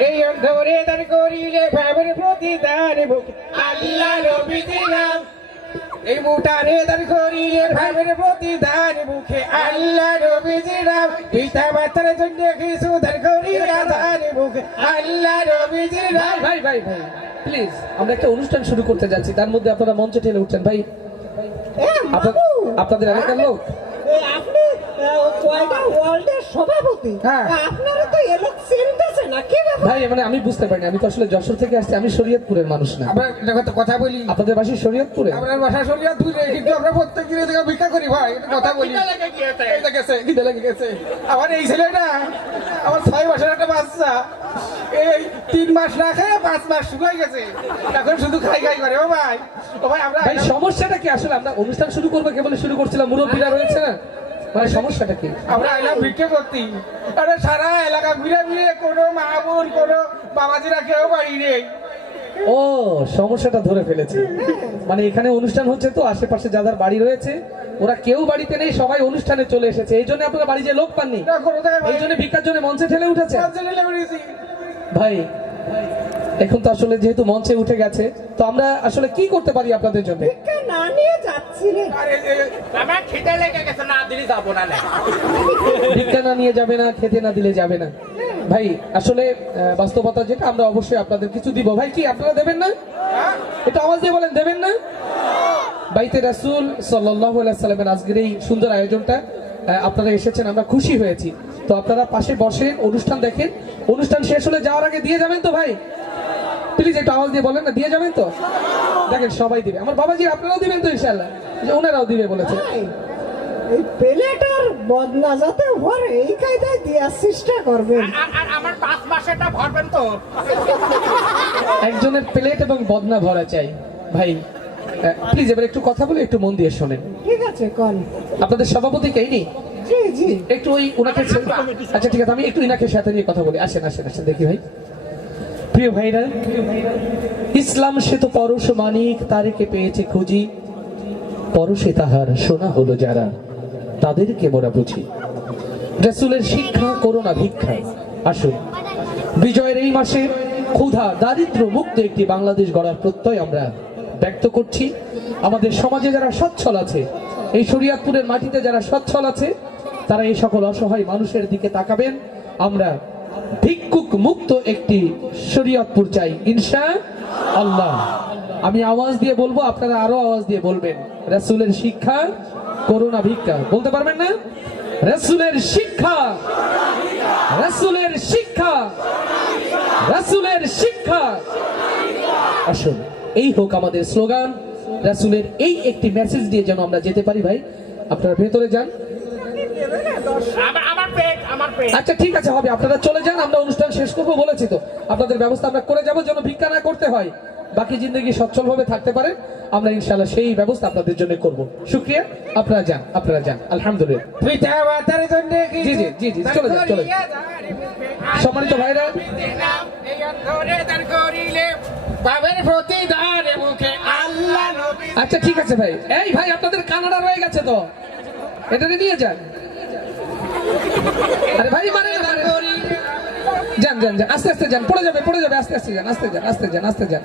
এই করিলে ভাবের প্রতিদান আল্লাহ নাম এই মুটারে দান করিলে ভাবের প্রতিদান মুখে আল্লাহ নবীজির নাম পিতা মাতার জন্য কিছু দান করিলে আধার মুখে আল্লাহ নাম ভাই ভাই ভাই প্লিজ আমরা একটা অনুষ্ঠান শুরু করতে যাচ্ছি তার মধ্যে আপনারা মঞ্চে ঠেলে উঠছেন ভাই আপনাদের এলাকার লোক আপনি সভাপতি হ্যাঁ। আপনারা তো এলোক চিনতেছে না কি ভাই মানে আমি বুঝতে পারিনি আমি তো আসলে যশোর থেকে আসছি আমি শরীয়তপুরের মানুষ না। আমরা দেখো তো কথা বলি। আপনাদের বাসি শরীয়তপুরে? আপনার বাসা সরিয়া কিন্তু আমরা প্রত্যেক দিনে থেকে ভিক্ষা করি ভাই এটা কথা বলি। এই গেছে। খিদে লেগে গেছে আমার এই ছেলেটা আমার ছয় মাসের একটা বাচ্চা এই তিন মাস না খেয়ে পাঁচ মাস শুকাই গেছে। এখন শুধু খাই খাই করে ও ভাই ও ভাই আমরা ভাই সমস্যাটা কি? আসলে আমরা অনুষ্ঠান শুরু করব কেবল শুরু করছিলাম মুরব্বীরা রয়েছে না? মানে সমস্যাটা কি? আমরা এলাম ভিক্ষে করতি। আরে সারা এলাকা ঘুরে ঘুরে কোনো মা বোন কোনো বাবাজিরা কেউ বাড়ি নেই। ও সমস্যাটা ধরে ফেলেছি। মানে এখানে অনুষ্ঠান হচ্ছে তো আশেপাশে যাদের বাড়ি রয়েছে ওরা কেউ বাড়িতে নেই সবাই অনুষ্ঠানে চলে এসেছে। এই জন্য আপনারা বাড়ি যে লোক পাননি এই জন্য ভিক্ষার জন্য মঞ্চে ঠেলে উঠেছে। ভাই এখন তো আসলে যেহেতু মঞ্চে উঠে গেছে তো আমরা আসলে কি করতে পারি আপনাদের জন্য? ভিক্ষা না নিয়ে যাচ্ছি রে। আমার খিদে লেগে গেছে না দিলে যাব না না ভিক্ষা না নিয়ে যাবে না খেতে না দিলে যাবে না। ভাই আসলে বাস্তবতা যেটা আমরা অবশ্যই আপনাদের কিছু দিব। ভাই কি আপনারা দেবেন না? এটা আওয়াজ দিয়ে বলেন দেবেন না? বাইতে রাসুল সাল্লাহ সাল্লামের আজকের এই সুন্দর আয়োজনটা আপনারা এসেছেন আমরা খুশি হয়েছি। তো আপনারা পাশে বসেন অনুষ্ঠান দেখেন। অনুষ্ঠান শেষ হলে যাওয়ার আগে দিয়ে যাবেন তো ভাই? প্লিজ একটু আওয়াজ দিয়ে বলেন না দিয়ে যাবেন তো? দেখেন সবাই দিবে। আমার বাবাজি আপনারাও দিবেন তো ইনশাল্লাহ যে ওনারাও দিবে বলেছে। এই, প্লেটার বদনা যাতে ভরে এই কায়দায় দেওয়ার চেষ্টা করবেন। আর- আমার পাঁচ মাসেরটা ভরবেন তো? একজনের প্লেট এবং বদনা ভরা চাই। ভাই প্লিজ এবার একটু কথা বলে একটু মন দিয়ে শোনেন। ঠিক আছে কন। আপনাদের সভাপতি কে? ইনি? জি জি। একটু ওই ওনাকে আচ্ছা ঠিক আছে আমি একটু ইনাকে সাথে নিয়ে কথা বলি। আসেন আসেন আসেন দেখি ভাই। প্রিয় ভাইরা, ইসলাম সে তো পরশ মানিক, তারেকে পেয়েছে খুঁজি। পরশে তাহার শোনা হলো যারা, তাদেরকে মোরা বুঝি। রসুলের শিক্ষা করোনা ভিক্ষা। আসুন, বিজয়ের এই মাসে ক্ষুধা, দারিদ্র মুক্ত একটি বাংলাদেশ গড়ার প্রত্যয় আমরা ব্যক্ত করছি। আমাদের সমাজে যারা সচ্ছল আছে, এই শরিয়াতপুরের মাটিতে যারা সচ্ছল আছে, তারা এই সকল অসহায় মানুষের দিকে তাকাবেন। আমরা ভিক্ষুক মুক্ত একটি শরিয়তপুর চাই। ইনশা আল্লাহ। আমি আওয়াজ দিয়ে বলব, আপনারা আরও আওয়াজ দিয়ে বলবেন। রাসূলের শিক্ষা করোনা ভিক্ষা। বলতে পারবেন না? রাসূলের শিক্ষা। রাসূলের শিক্ষা। রাসূলের শিক্ষা। আসুন, এই হোক আমাদের স্লোগান। রাসূলের এই একটি মেসেজ দিয়ে যেন আমরা যেতে পারি ভাই। আপনারা ভেতরে যান। আমার আমার পেট আমার পেট। আচ্ছা ঠিক আছে হবে। আপনারা চলে যান আমরা অনুষ্ঠান শেষ করব বলেছি তো। আপনাদের ব্যবস্থা আমরা করে যাব যেন ভিক্ষা না করতে হয়। বাকি জিন্দগি সচ্ছলভাবে থাকতে পারে আমরা ইনশাল্লাহ সেই ব্যবস্থা আপনাদের জন্য করব। শুক্রিয়া। আপনারা যান আপনারা যান। আলহামদুলিল্লাহ। পিতা মাতার জন্য জি, জি, জি, জি, চলে যান, চলে সম্মানিত ভাইরা। এই অন্ধরে দান করিলে ভাবের প্রতিদান মুখে আল্লাহ আচ্ছা ঠিক আছে ভাই। এই ভাই আপনাদের কানাডা রয়ে গেছে তো। এটা নিয়ে যান। আরে ভাই মারে মানে- যান যান যান, আস্তে আস্তে যান, পড়ে যাবে পড়ে যাবে, আস্তে আস্তে যান আস্তে যান আস্তে যান আস্তে যান।